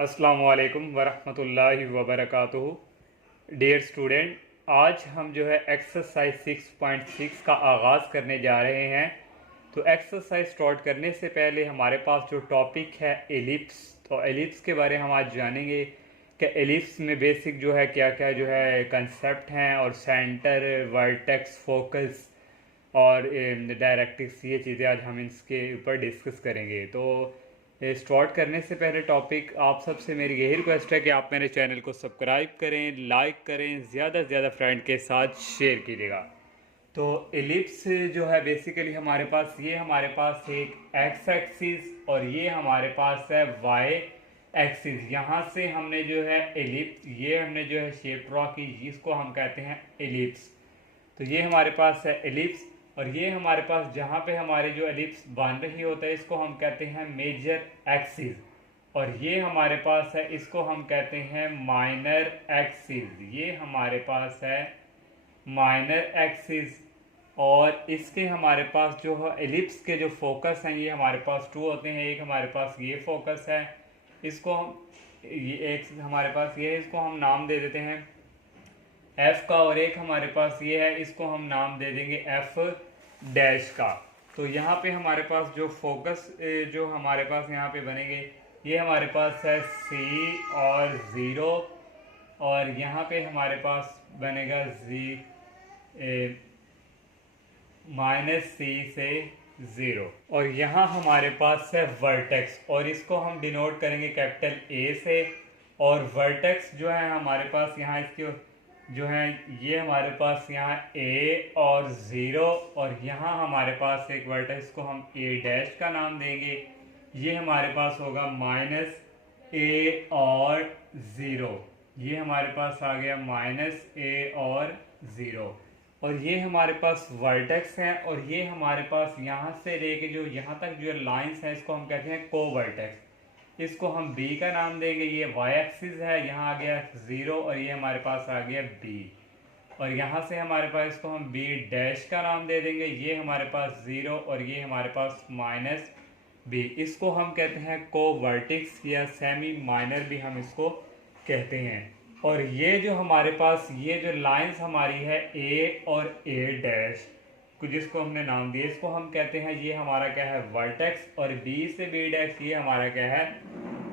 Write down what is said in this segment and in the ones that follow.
अस्सलामु अलैकुम वरहमतुल्लाहि वबरकातुहू। डियर स्टूडेंट, आज हम जो है एक्सरसाइज 6.6 का आगाज़ करने जा रहे हैं। तो एक्सरसाइज स्टार्ट करने से पहले हमारे पास जो टॉपिक है एलिप्स, तो एलिप्स के बारे में हम आज जानेंगे कि एलिप्स में बेसिक जो है क्या क्या जो है कंसेप्ट हैं, और सेंटर, वर्टेक्स, फोकस और डायरेक्ट्रिक्स, ये चीज़ें आज हम इसके ऊपर डिस्कस करेंगे। तो स्टार्ट करने से पहले टॉपिक आप सबसे मेरी यही रिक्वेस्ट है कि आप मेरे चैनल को सब्सक्राइब करें, लाइक करें, ज़्यादा से ज़्यादा फ्रेंड के साथ शेयर कीजिएगा। तो एलिप्स जो है बेसिकली हमारे पास एक एक्स एक्सिस और ये हमारे पास है वाई एक्सिस। यहाँ से हमने जो है एलिप्स, ये हमने जो है शेप ड्रॉ की, इसको हम कहते हैं एलिप्स। तो ये हमारे पास है एलिप्स, और ये हमारे पास जहाँ पे हमारे जो एलिप्स बन रही होता है इसको हम कहते हैं मेजर एक्सिस, और ये हमारे पास है इसको हम कहते हैं माइनर एक्सिस। ये हमारे पास है माइनर एक्सिस, और इसके हमारे पास जो है एलिप्स के जो फोकस हैं ये हमारे पास टू होते हैं। एक हमारे पास ये फोकस है, इसको हम ये एक हमारे पास ये है, इसको हम नाम दे देते हैं एफ का, और एक हमारे पास ये है, इसको हम नाम दे देंगे एफ डैश का। तो यहाँ पे हमारे पास जो फोकस जो हमारे पास यहाँ पे बनेंगे, ये हमारे पास है सी और ज़ीरो, और यहाँ पे हमारे पास बनेगा माइनस सी से ज़ीरो, और यहाँ हमारे पास है वर्टेक्स, और इसको हम डिनोट करेंगे कैपिटल ए से। और वर्टेक्स जो है हमारे पास यहाँ इसके जो है ये हमारे पास यहाँ ए और ज़ीरो, और यहाँ हमारे पास एक वर्टेक्स को हम ए डैश का नाम देंगे। ये हमारे पास होगा माइनस ए और ज़ीरो, ये हमारे पास आ गया माइनस ए और ज़ीरो, और ये हमारे पास वर्टेक्स हैं। और ये हमारे पास यहाँ से लेके जो यहाँ तक जो लाइंस हैं इसको हम कहते हैं को वर्टेक्स, इसको हम बी का नाम देंगे। ये वाई एक्सिस है, यहाँ आ गया ज़ीरो, और ये हमारे पास आ गया बी, और यहाँ से हमारे पास इसको हम बी डैश का नाम दे देंगे। ये हमारे पास ज़ीरो, और ये हमारे पास माइनस बी, इसको हम कहते हैं को वर्टिक्स या सेमी माइनर भी हम इसको कहते हैं। और ये जो हमारे पास ये जो लाइंस हमारी है ए और ए डैश, जिसको हमने नाम दिया, इसको हम कहते हैं ये हमारा क्या है वर्टेक्स, और बी से बी डैश ये हमारा क्या है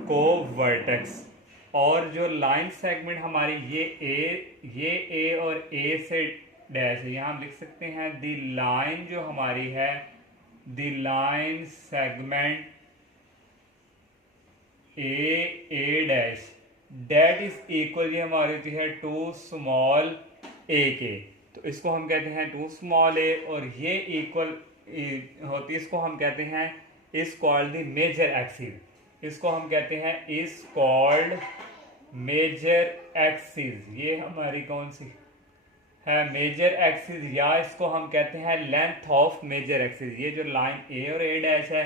को वर्टेक्स। और जो लाइन सेगमेंट हमारी ये ए और ए से डैश है, यहाँ हम लिख सकते हैं द लाइन जो हमारी है the line segment A dash date is equal, ये हमारी होती है टू स्मॉल ए के। तो इसको हम कहते हैं टू स्मॉल ए, और ये इक्वल होती है, इसको हम कहते हैं is called the major axis, इसको हम कहते हैं इज कॉल्ड मेजर एक्सिस। ये हमारी कौन सी है मेजर एक्सिस, या इसको हम कहते हैं लेंथ ऑफ मेजर एक्सिस। ये जो लाइन ए और ए डैश है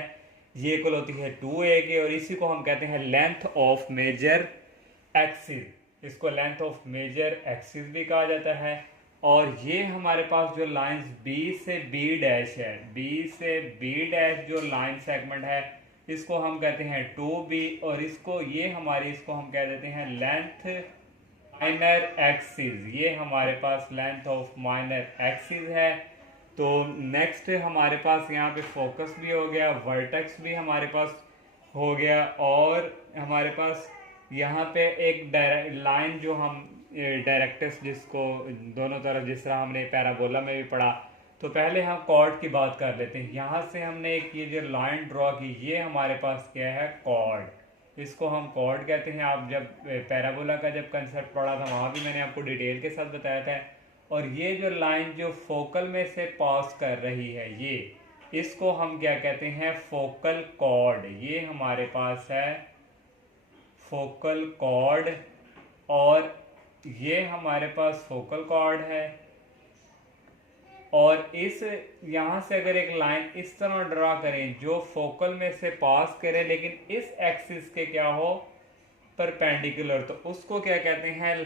ये इक्वल होती है टू ए के, और इसी को हम कहते हैं लेंथ ऑफ मेजर एक्सिस, इसको लेंथ ऑफ मेजर एक्सिस भी कहा जाता है। और ये हमारे पास जो लाइंस बी से बी डैश है, बी से बी डैश जो लाइन सेगमेंट है इसको हम कहते हैं टू बी, और इसको ये हमारी इसको हम कह देते हैं लेंथ माइनर एक्सिस। ये हमारे पास लेंथ ऑफ माइनर एक्सिस है। तो नेक्स्ट हमारे पास यहाँ पे फोकस भी हो गया, वर्टेक्स भी हमारे पास हो गया, और हमारे पास यहाँ पे एक लाइन जो हम डायरेक्ट्रिक्स, जिसको दोनों तरफ जिस तरह हमने पैराबोला में भी पढ़ा, तो पहले हम कॉर्ड की बात कर लेते हैं। यहाँ से हमने एक ये जो लाइन ड्रॉ की, ये हमारे पास क्या है कॉर्ड, इसको हम कॉर्ड कहते हैं। आप जब पैराबोला का जब कंसेप्ट पढ़ा था वहाँ भी मैंने आपको डिटेल के साथ बताया था। और ये जो लाइन जो फोकल में से पास कर रही है ये, इसको हम क्या कहते हैं फोकल कॉर्ड। ये हमारे पास है फोकल कॉर्ड, और ये हमारे पास फोकल कॉर्ड है। और इस यहाँ से अगर एक लाइन इस तरह ड्रा करें जो फोकल में से पास करे लेकिन इस एक्सिस के क्या हो परपेंडिकुलर, तो उसको क्या कहते हैं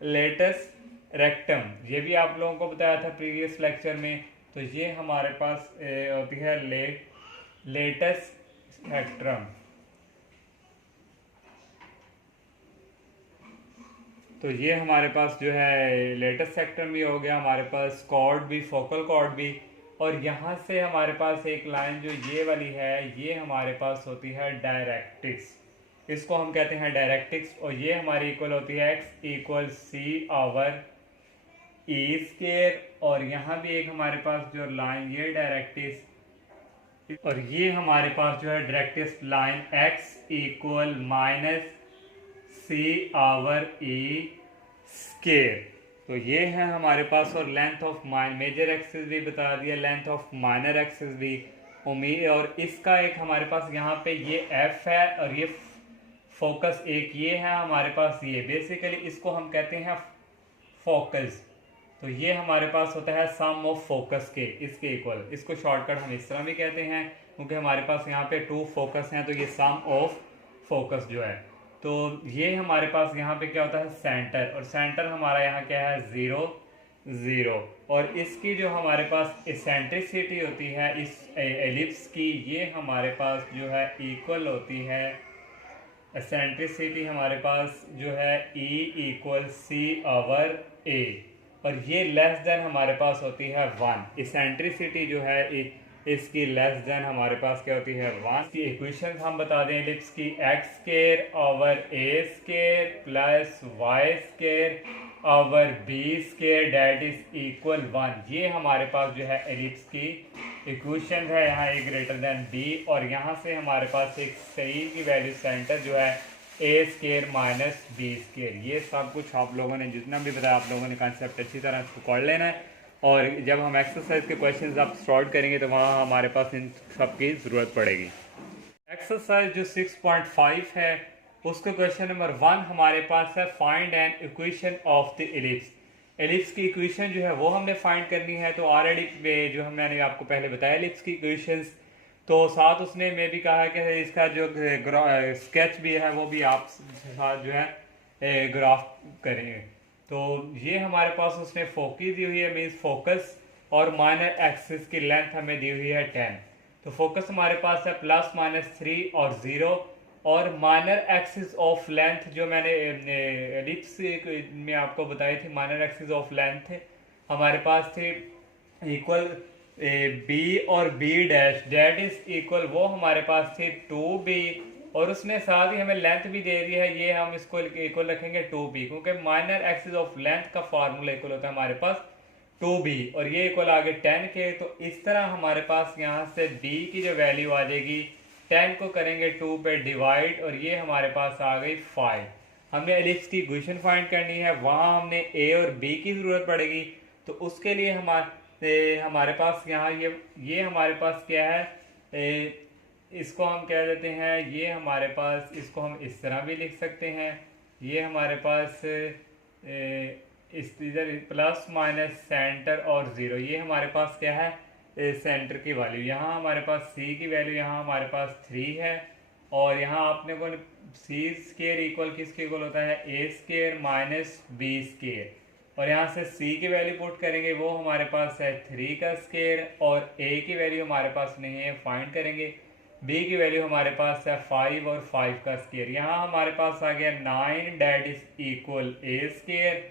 लेटस रेक्टम। ये भी आप लोगों को बताया था प्रीवियस लेक्चर में। तो ये हमारे पास होती है लेटस रेक्टम। तो ये हमारे पास जो है लेटेस्ट सेक्टर भी हो गया, हमारे पास कॉर्ड भी, फोकल कॉर्ड भी। और यहाँ से हमारे पास एक लाइन जो ये वाली है, ये हमारे पास होती है डायरेक्ट्रिक्स, इसको हम कहते हैं डायरेक्ट्रिक्स। और ये हमारी इक्वल होती है x equal c over e square. और यहाँ भी एक हमारे पास जो लाइन ये डायरेक्ट्रिक्स, और ये हमारे पास जो है directrix line x equal minus c over e square. तो ये है हमारे पास। और लेंथ ऑफ मेजर एक्सिस भी बता दिया, लेंथ ऑफ माइनर एक्सिस भी उम्मीद। और इसका एक हमारे पास यहाँ पे ये f है और ये फोकस एक ये है हमारे पास, ये बेसिकली इसको हम कहते हैं फोकस। तो ये हमारे पास होता है सम ऑफ फोकस के, इसके इक्वल। इसको शॉर्टकट हम इस तरह भी कहते हैं क्योंकि हमारे पास यहाँ पे 2 फोकस हैं, तो ये सम ऑफ फोकस जो है। तो ये हमारे पास यहाँ पे क्या होता है सेंटर, और सेंटर हमारा यहाँ क्या है 0 0। और इसकी जो हमारे पास एसेंट्रिसिटी होती है इस एलिप्स की, ये हमारे पास जो है इक्वल होती है, एसेंट्रिसिटी हमारे पास जो है E इक्वल सी आवर ए। और ये लेस देन हमारे पास होती है 1। एसेंट्रिसिटी जो है इसकी लेस देन हमारे पास क्या होती है 1। इसकी इक्वेशन हम बता दें एलिप्स की, x square over a square plus y square over b square that is equal 1। ये हमारे पास जो है एलिप्स की इक्वेशन है, यहाँ ए ग्रेटर देन बी। और यहाँ से हमारे पास एक सही की वैल्यू सेंटर जो है ए स्केयर माइनस बी स्केयर। ये सब कुछ आप लोगों ने जितना भी बताया, आप लोगों ने कंसेप्ट अच्छी तरह से पढ़ लेना है। और जब हम एक्सरसाइज के क्वेश्चंस आप सॉल्व करेंगे तो वहाँ हमारे पास इन सब की ज़रूरत पड़ेगी। एक्सरसाइज जो 6.5 है उसके क्वेश्चन नंबर 1 हमारे पास है, find an equation of the ellipse. Ellipse की इक्वेशन जो है वो हमने फाइंड करनी है। तो ऑलरेडी जो मैंने आपको पहले बताया एलिप्स की इक्वेशंस, तो साथ उसने में भी कहा कि इसका जो स्केच भी है वो भी आप साथ जो है ग्राफ करेंगे। तो ये हमारे पास उसने फोकस दी हुई है, मीन्स फोकस, और माइनर एक्सिस की लेंथ हमें दी हुई है 10। तो फोकस हमारे पास है प्लस माइनस 3 और 0। और माइनर एक्सिस ऑफ लेंथ जो मैंने एलिप्स में आपको बताई थी, माइनर एक्सिस ऑफ लेंथ हमारे पास थे इक्वल बी और b dash date is equal, वो हमारे पास थी 2b। और उसने साथ ही हमें लेंथ भी दे दी है, ये हम इसको इक्वल रखेंगे 2b, क्योंकि माइनर एक्सिस ऑफ लेंथ का फार्मूला इक्वल होता है हमारे पास 2b, और ये इक्वल आगे 10 के। तो इस तरह हमारे पास यहाँ से b की जो वैल्यू आ जाएगी, 10 को करेंगे 2 पे डिवाइड, और ये हमारे पास आ गई 5। हमने एलिप्स की इक्वेशन फाइंड करनी है, वहाँ हमने a और b की ज़रूरत पड़ेगी। तो उसके लिए हमारे पास यहाँ ये हमारे पास क्या है, इसको हम कह देते हैं, ये हमारे पास, इसको हम इस तरह भी लिख सकते हैं। ये हमारे पास इस इधर प्लस माइनस सेंटर और 0, ये हमारे पास क्या है सेंटर की वैल्यू। यहाँ हमारे पास c की वैल्यू यहाँ हमारे पास 3 है। और यहाँ आपने को c स्केयर इक्वल किसके इक्वल होता है a square minus b square. और यहाँ से c की वैल्यू पुट करेंगे, वो हमारे पास है 3 का स्केयर, और a की वैल्यू हमारे पास नहीं है, फाइंड करेंगे। b की वैल्यू हमारे पास है 5 और 5 का स्केयर। यहाँ हमारे पास आ गया 9 that is equal a square,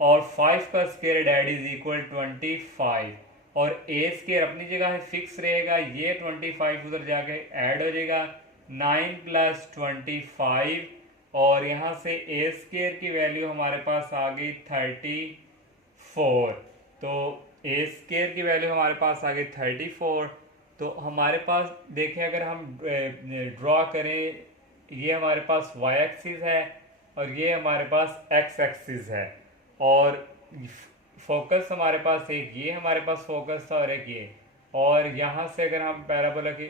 और 5 का स्केयर डेट इज इक्वल 25। और a स्केयर अपनी जगह फिक्स रहेगा, ये 25 उधर जाके ऐड हो जाएगा, 9 प्लस 25। और यहाँ से a स्केयर की वैल्यू हमारे पास आ गई 34। तो a स्केयर की वैल्यू हमारे पास आ गई 34। तो हमारे पास देखें, अगर हम ड्रॉ करें, ये हमारे पास y एक्सिस है और ये हमारे पास x एक्सिस है, और फोकस हमारे पास एक ये हमारे पास फोकस था और एक ये। और यहाँ से अगर हम पैराबोला की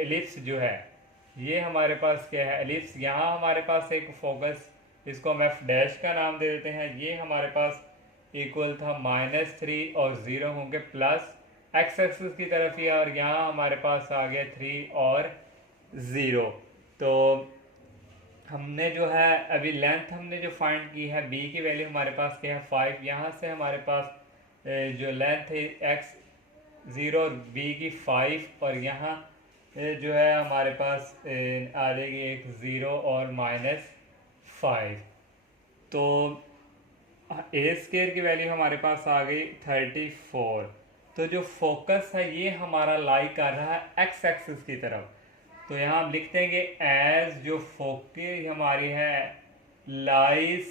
एलिप्स जो है, ये हमारे पास क्या है एलिप्स, यहाँ हमारे पास एक फोकस, इसको हम f डैश का नाम दे देते हैं, ये हमारे पास इक्वल था -3 और 0 होंगे प्लस x एक्सिस की तरफ ही, और यहाँ हमारे पास आ गया 3 और 0। तो हमने जो है अभी लेंथ हमने जो फाइंड की है, b की वैल्यू हमारे पास क्या है 5। यहाँ से हमारे पास जो लेंथ है x0 और b की 5, और यहाँ जो है हमारे पास आ जाएगी एक 0 और -5। तो ए स्केयर की वैल्यू हमारे पास आ गई 34। तो जो फोकस है ये हमारा लाई कर रहा है एक्स एक्सिस की तरफ। तो यहाँ हम लिख देंगे एज जो फोकस हमारी है लाइज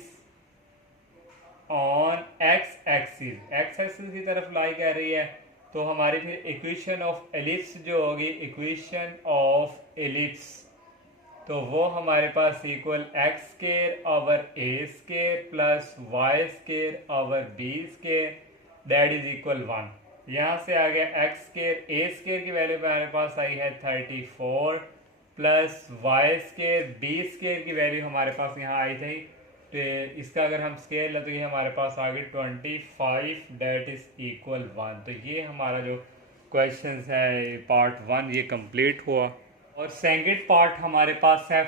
ऑन एक्स एक्सिस की तरफ लाई कर रही है। तो हमारी फिर इक्वेशन ऑफ एलिप्स जो होगी, इक्वेशन ऑफ एलिप्स, तो वो हमारे पास equal x square over a square plus y square over b square that is equal 1। यहाँ से आ गया एक्स स्केयर, ए स्केयर की वैल्यू हमारे पास आई है 34 plus y square, b square की वैल्यू हमारे पास यहाँ आई थी, तो इसका अगर हम स्केयर लें तो ये हमारे पास आ गई 25 दैट इज इक्वल 1। तो ये हमारा जो क्वेश्चन है पार्ट 1 ये कंप्लीट हुआ। और सेकंड पार्ट हमारे पास है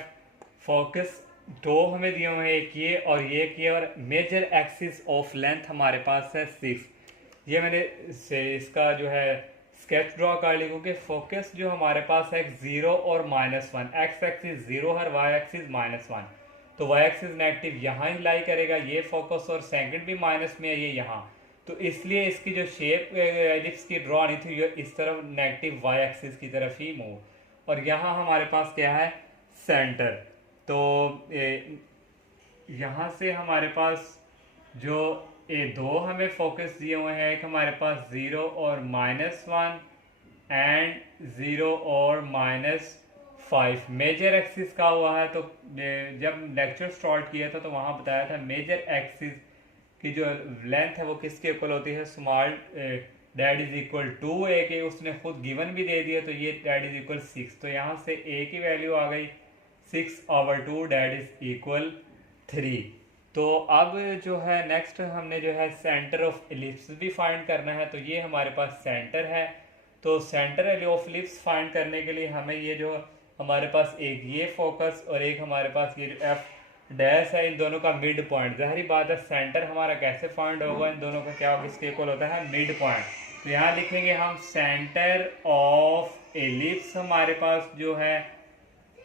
फोकस, दो हमें दिए हुए हैं, एक ये और ये किए, और मेजर एक्सिस ऑफ लेंथ हमारे पास है 6। ये मैंने इसका जो है स्केच ड्रॉ कर ली, क्योंकि फोकस जो हमारे पास है 0 और -1, एक्स एक्सिस 0 है, वाई एक्सिस -1, तो वाई एक्सिस नेगेटिव यहाँ ही लाई करेगा, ये फोकस, और सेकंड भी माइनस में है ये यहाँ। तो इसलिए इसकी जो शेप एलिप्स की ड्रॉ नहीं थी ये इस तरफ नेगेटिव वाई एक्सिस की तरफ ही मूव। और यहाँ हमारे पास क्या है सेंटर, तो यहाँ से हमारे पास जो दो हमें फोकस दिए हुए हैं, एक हमारे पास 0 और -1 एंड 0 और -5 मेजर एक्सिस का हुआ है। तो जब लेक्चर स्टार्ट किया था तो वहाँ बताया था मेजर एक्सिस की जो लेंथ है वो किसके इक्वल होती है, स्मॉल डैट इज इक्वल 2 ए के, उसने खुद गिवन भी दे दिया, तो ये डैट इज इक्वल 6। तो यहाँ से ए की वैल्यू आ गई 6/2 डैट इज इक्वल 3। तो अब जो है नेक्स्ट हमने जो है सेंटर ऑफ एलिप्स भी फाइंड करना है। तो ये हमारे पास सेंटर है, तो सेंटर ऑफ एलिप्स फाइंड करने के लिए हमें ये जो हमारे पास एक ये फोकस और एक हमारे पास ये एफ डैश है, इन दोनों का मिड पॉइंट, जाहिर बात है सेंटर हमारा कैसे फाइंड होगा, इन दोनों का क्या किसके इक्वल होता है, मिड पॉइंट। तो यहाँ लिखेंगे हम सेंटर ऑफ एलिप्स हमारे पास जो है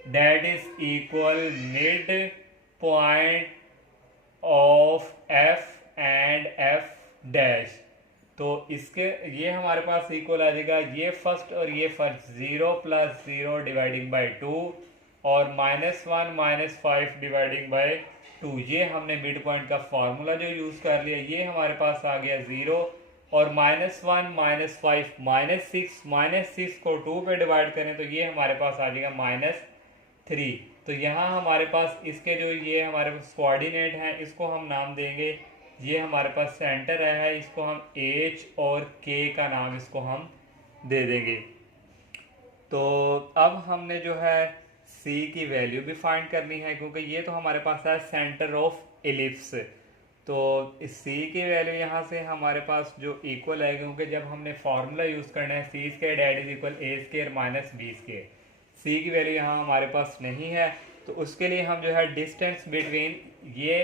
that is equal mid point of F and F dash. तो इसके ये हमारे पास इक्वल आ जाएगा, ये फर्स्ट और ये फर्स्ट 0 + 0 डिवाइडिंग बाई 2 और -1 -5 डिवाइडिंग बाई 2। ये हमने मिड पॉइंट का फार्मूला जो यूज़ कर लिया, ये हमारे पास आ गया 0 और -1 -5 -6 को 2 पे डिवाइड करें तो ये हमारे पास आ जाएगा -3। तो यहाँ हमारे पास इसके जो ये हमारे पास कोऑर्डिनेट हैं इसको हम नाम देंगे, ये हमारे पास सेंटर है, इसको हम H और K का नाम इसको हम दे देंगे। तो अब हमने जो है C की वैल्यू भी फाइंड करनी है, क्योंकि ये तो हमारे पास है सेंटर ऑफ एलिप्स। तो इस C की वैल्यू यहाँ से हमारे पास जो इक्वल है, क्योंकि जब हमने फार्मूला यूज़ करना है C square that is equal A square minus B square, C की वैल्यू यहाँ हमारे पास नहीं है, तो उसके लिए हम जो है डिस्टेंस बिटवीन ये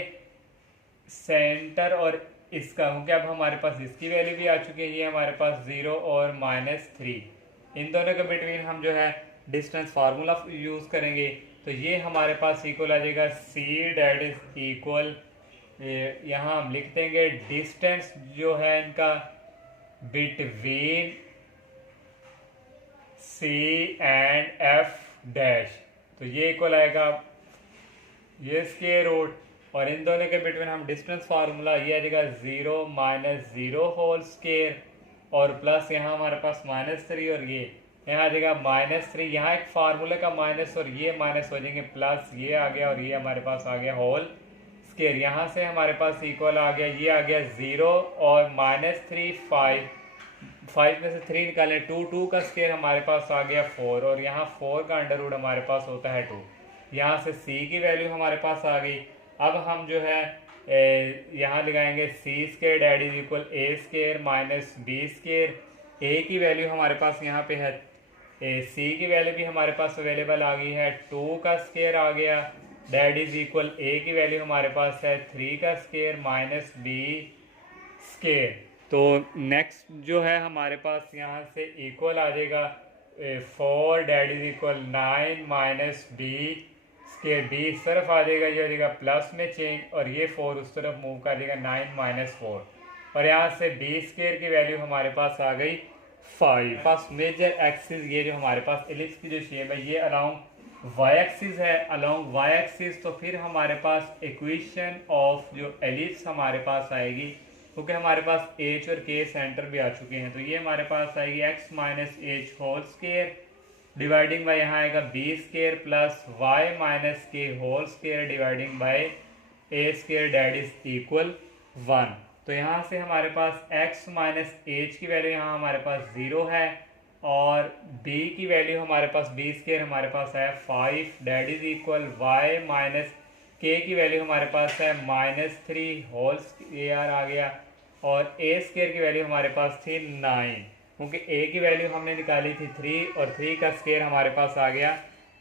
सेंटर और इसका, क्योंकि अब हमारे पास इसकी वैल्यू भी आ चुकी है, ये हमारे पास 0 और -3, इन दोनों के बिटवीन हम जो है डिस्टेंस फार्मूला यूज़ करेंगे। तो ये हमारे पास इक्वल आ जाएगा C डैट इज इक्वल, यहाँ हम लिख देंगे डिस्टेंस जो है इनका between C and F dash, तो ये इक्वल आएगा ये स्क्वायर रूट, और इन दोनों के बिटवीन हम डिस्टेंस फार्मूला ये आ जाएगा 0 - 0 होल स्क्वायर और प्लस यहाँ हमारे पास -3 और ये यहाँ आ जाएगा -3, यहाँ एक फार्मूले का माइनस और ये माइनस हो जाएंगे, प्लस ये आ गया और ये हमारे पास आ गया होल स्क्वायर। यहाँ से हमारे पास इक्वल आ गया, ये आ गया 0 और -3 5 में से 3 निकालें 2 का स्क्वायर हमारे पास आ गया 4 और यहाँ 4 का अंडर रूट हमारे पास होता है 2। यहाँ से C की वैल्यू हमारे पास आ गई। अब हम जो है यहाँ लगाएंगे C square that is equal A square minus B square. A की वैल्यू हमारे पास यहाँ पे है, C की वैल्यू भी हमारे पास अवेलेबल आ गई है, 2 का स्क्वायर आ गया डैट इज इक्वल A की वैल्यू हमारे पास है 3 का स्क्वायर माइनस B स्क्वायर। तो नेक्स्ट जो है हमारे पास यहाँ से इक्वल आ जाएगा 4 that is equal 9 minus B square b इस तरफ आ जाएगा, ये हो जाएगा प्लस में चेंज, और ये 4 उस तरफ मूव कर देगा, 9 माइनस 4, और यहाँ से बी स्केयर की वैल्यू हमारे पास आ गई 5। पास मेजर एक्सिस, ये जो हमारे पास एलिप्स की जो शेप है ये अलोंग वाई एक्सिस है, अलोंग वाई एक्सिस। तो फिर हमारे पास इक्वेशन ऑफ जो एलिप्स हमारे पास आएगी, क्योंकि हमारे पास एच और के सेंटर भी आ चुके हैं, तो ये हमारे पास आएगी x minus h whole square dividing by यहाँ आएगा b square plus y minus k whole square dividing by a square that is equal 1। तो यहाँ से हमारे पास x माइनस एच की वैल्यू यहाँ हमारे पास 0 है, और b की वैल्यू हमारे पास b स्केयर हमारे पास है 5 that is equal y minus k की वैल्यू हमारे पास है -3 होल स्केयर आ गया, और a स्केयर की वैल्यू हमारे पास थी 9, क्योंकि a की वैल्यू हमने निकाली थी 3 और 3 का स्केयर हमारे पास आ गया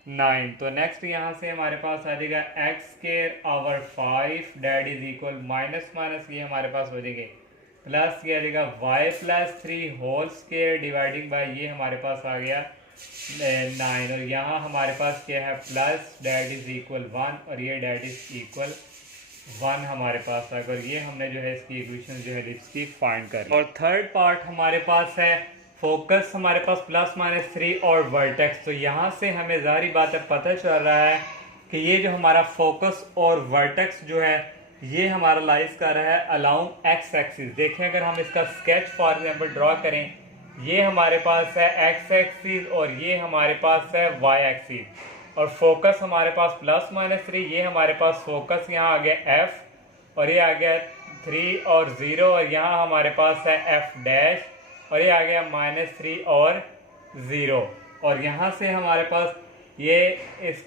9। तो नेक्स्ट यहाँ से हमारे पास आ जाएगा x square over 5 that is equal minus minus ये हमारे पास हो जाएंगे प्लस ये आ जाएगा y plus 3 whole square dividing by ये हमारे पास आ गया 9, और यहाँ हमारे पास क्या है प्लस डेट इज इक्वल 1 और ये डेट इज इक्वल 1 हमारे पास है, और ये हमने जो है इसकी इक्वेशन जो है एलिप्स की फाइंड करी। और थर्ड पार्ट हमारे पास है फोकस, हमारे पास प्लस माइनस 3 और वर्टेक्स। तो यहाँ से हमें ज़ाहिर बात है पता चल रहा है कि ये जो हमारा फोकस और वर्टेक्स जो है ये हमारा लाइज कर रहा है अलाउंग एक्स एक्सिस। देखें अगर हम इसका स्केच फॉर एग्जांपल ड्रॉ करें, ये हमारे पास है एक्स एक्सिस और ये हमारे पास है वाई एक्सिस, और फोकस हमारे पास प्लस माइनस 3, ये हमारे पास फोकस यहाँ आ गया एफ, और ये आ गया 3 और 0, और यहाँ हमारे पास है एफ डैश, और ये आ गया -3 और 0, और यहाँ से हमारे पास ये इस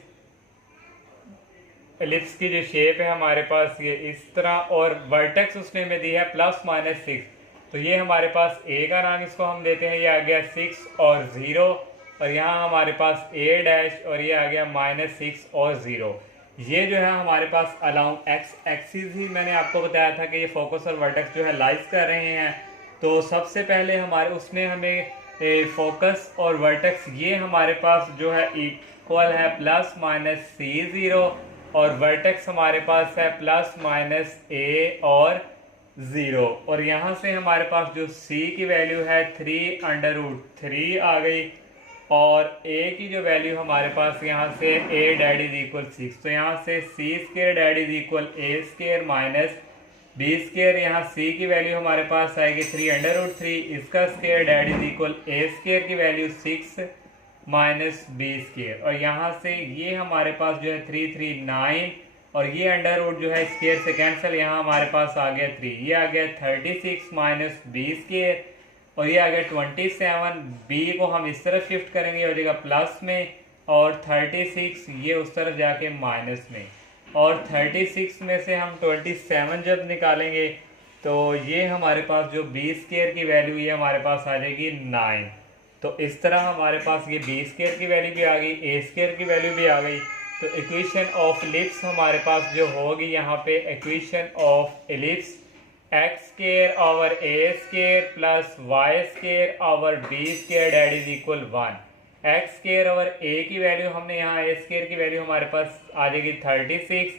एलिप्स की जो शेप है हमारे पास ये इस तरह, और वर्टेक्स उसने में दी है प्लस माइनस 6, तो ये हमारे पास ए का नाम इसको हम देते हैं, ये आ गया 6 और 0, और यहाँ हमारे पास ए डैश, और ये आ गया -6 और 0। ये जो है हमारे पास अलाउंग एक्स एक्सिस ही मैंने आपको बताया था कि ये फोकस और वर्टेक्स जो है लाइज कर रहे हैं। तो सबसे पहले हमारे उसमें हमें फोकस और वर्टेक्स ये हमारे पास जो है इक्वल है प्लस माइनस C0, और वर्टेक्स हमारे पास है प्लस माइनस A और 0, और यहाँ से हमारे पास जो C की वैल्यू है 3√3 आ गई, और A की जो वैल्यू हमारे पास यहाँ से A डेट इज इक्वल 6, तो यहाँ से C square that is equal A square minus B square, यहाँ C की वैल्यू हमारे पास आएगी 3√3, इसका square that is equal A square की वैल्यू 6 माइनस B स्केयर, और यहाँ से ये हमारे पास जो है 339, और ये अंडर रूट जो है स्केयर से कैंसिल, यहाँ हमारे पास आ गया 3, ये आ गया 36 माइनस B स्केयर, और ये आ गया 27। B को हम इस तरफ शिफ्ट करेंगे हो जाएगा प्लस में, और 36 ये उस तरफ जाके माइनस में, और 36 में से हम 27 जब निकालेंगे तो ये हमारे पास जो B स्केयर की वैल्यू ये हमारे पास आ जाएगी 9। तो इस तरह हमारे पास ये B स्केयर की वैल्यू भी आ गई, A स्केयर की वैल्यू भी आ गई। तो इक्वेशन ऑफ एलिप्स हमारे पास जो होगी यहाँ पे equation of ellipse x square over a square plus y square over b square that is equal 1। X square over a की वैल्यू हमने यहाँ ए स्केयर की वैल्यू हमारे पास आ जाएगी 36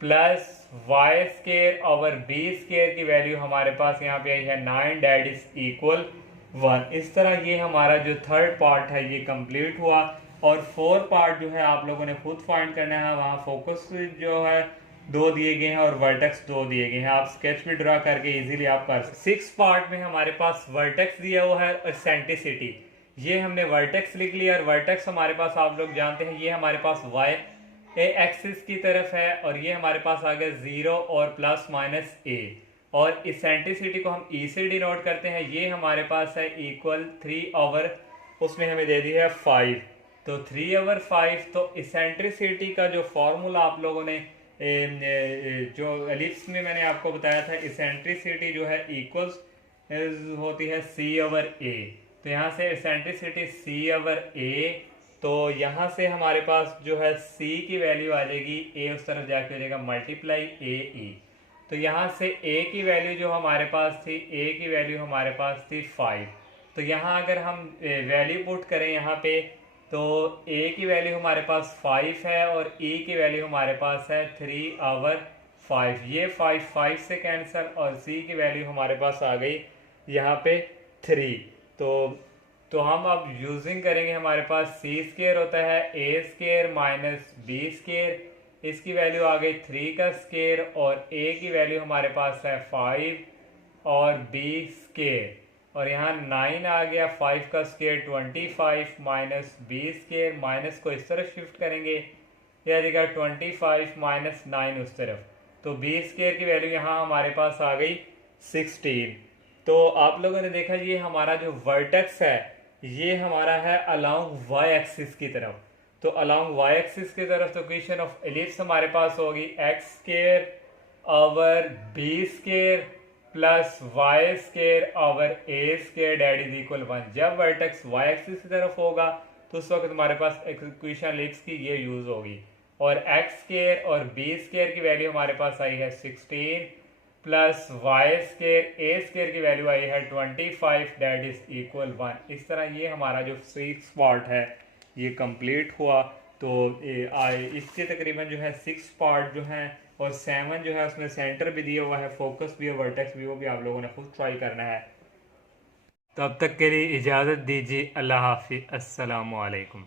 plus y square over b square की वैल्यू हमारे पास यहाँ पे आई है 9 डेट इज इक्वल 1। इस तरह ये हमारा जो थर्ड पार्ट है ये कंप्लीट हुआ, और फोर्थ पार्ट जो है आप लोगों ने खुद फाइंड करना है। वहाँ फोकस जो है 2 दिए गए हैं और वर्टेक्स 2 दिए गए हैं, आप स्केच भी ड्रा करके इजीली आप कर सकते। 6 पार्ट में हमारे पास वर्टेक्स दिया हुआ है और सेंट्रिसिटी, ये हमने वर्टेक्स लिख लिया, और वर्टेक्स हमारे पास आप लोग जानते हैं ये हमारे पास वाई एक्सिस की तरफ है, और ये हमारे पास आ गया 0 और प्लस माइनस A, और इसेंट्रिसिटी को हम E से डिनोट करते हैं, ये हमारे पास है इक्वल 3 ओवर उसमें हमें दे दी है 5, तो 3 ओवर 5। तो इसेंट्रिसिटी का जो फॉर्मूला आप लोगों ने जो एलिप्स में मैंने आपको बताया था, इसेंट्रिसिटी जो है इक्वल्स होती है C ओवर A, तो यहाँ से इसेंट्रिसिटी C ओवर A, तो यहाँ से हमारे पास जो है C की वैल्यू आ जाएगी A उस तरफ जाके हो जाएगा मल्टीप्लाई AE, तो यहाँ से A की वैल्यू जो हमारे पास थी, A की वैल्यू हमारे पास थी 5, तो यहाँ अगर हम वैल्यू पुट करें यहाँ पे तो a की वैल्यू हमारे पास 5 है और e की वैल्यू हमारे पास है 3 आवर 5। ये 5 से कैंसिल और c की वैल्यू हमारे पास आ गई यहाँ पे 3। तो हम अब यूजिंग करेंगे, हमारे पास सी स्केयर होता है ए स्केयर माइनस बी स्केयर, इसकी वैल्यू आ गई 3 का स्केयर और ए की वैल्यू हमारे पास है 5 और बी स्केयर और यहाँ 9 आ गया, 5 का square 25 minus b square, minus को इस तरफ शिफ्ट करेंगे, यह आ जाएगा 25 माइनस 9 उस तरफ, तो बी स्केयर की वैल्यू यहाँ हमारे पास आ गई 16। तो आप लोगों ने देखा ये हमारा जो वर्टेक्स है ये हमारा है अलोंग वाई एक्सिस की तरफ। तो अलोंग वाई एक्सिस की तरफ तो इक्वेशन ऑफ एलिप्स हमारे पास होगी x square over b square plus y square over a square that is equal 1। जब वर्टेक्स वाई एक्सिस की तरफ होगा तो उस वक्त हमारे पास इक्वेशन एलिप्स की ये यूज होगी और एक्स स्केयर और बी स्केयर की वैल्यू हमारे पास आई है 16 plus y square a square की वैल्यू आई है 25 डेट इज इक्वल 1। इस तरह ये हमारा जो 6 पार्ट है ये कंप्लीट हुआ। तो इसके तकरीबन जो है 6 पार्ट जो है और 7 जो है उसमें सेंटर भी दिया हुआ है, फोकस भी है, वर्टेक्स भी, वो भी आप लोगों ने खुद ट्राई करना है। तब तक के लिए इजाज़त दीजिए, अल्लाह हाफिज़, अस्सलामु अलैकुम।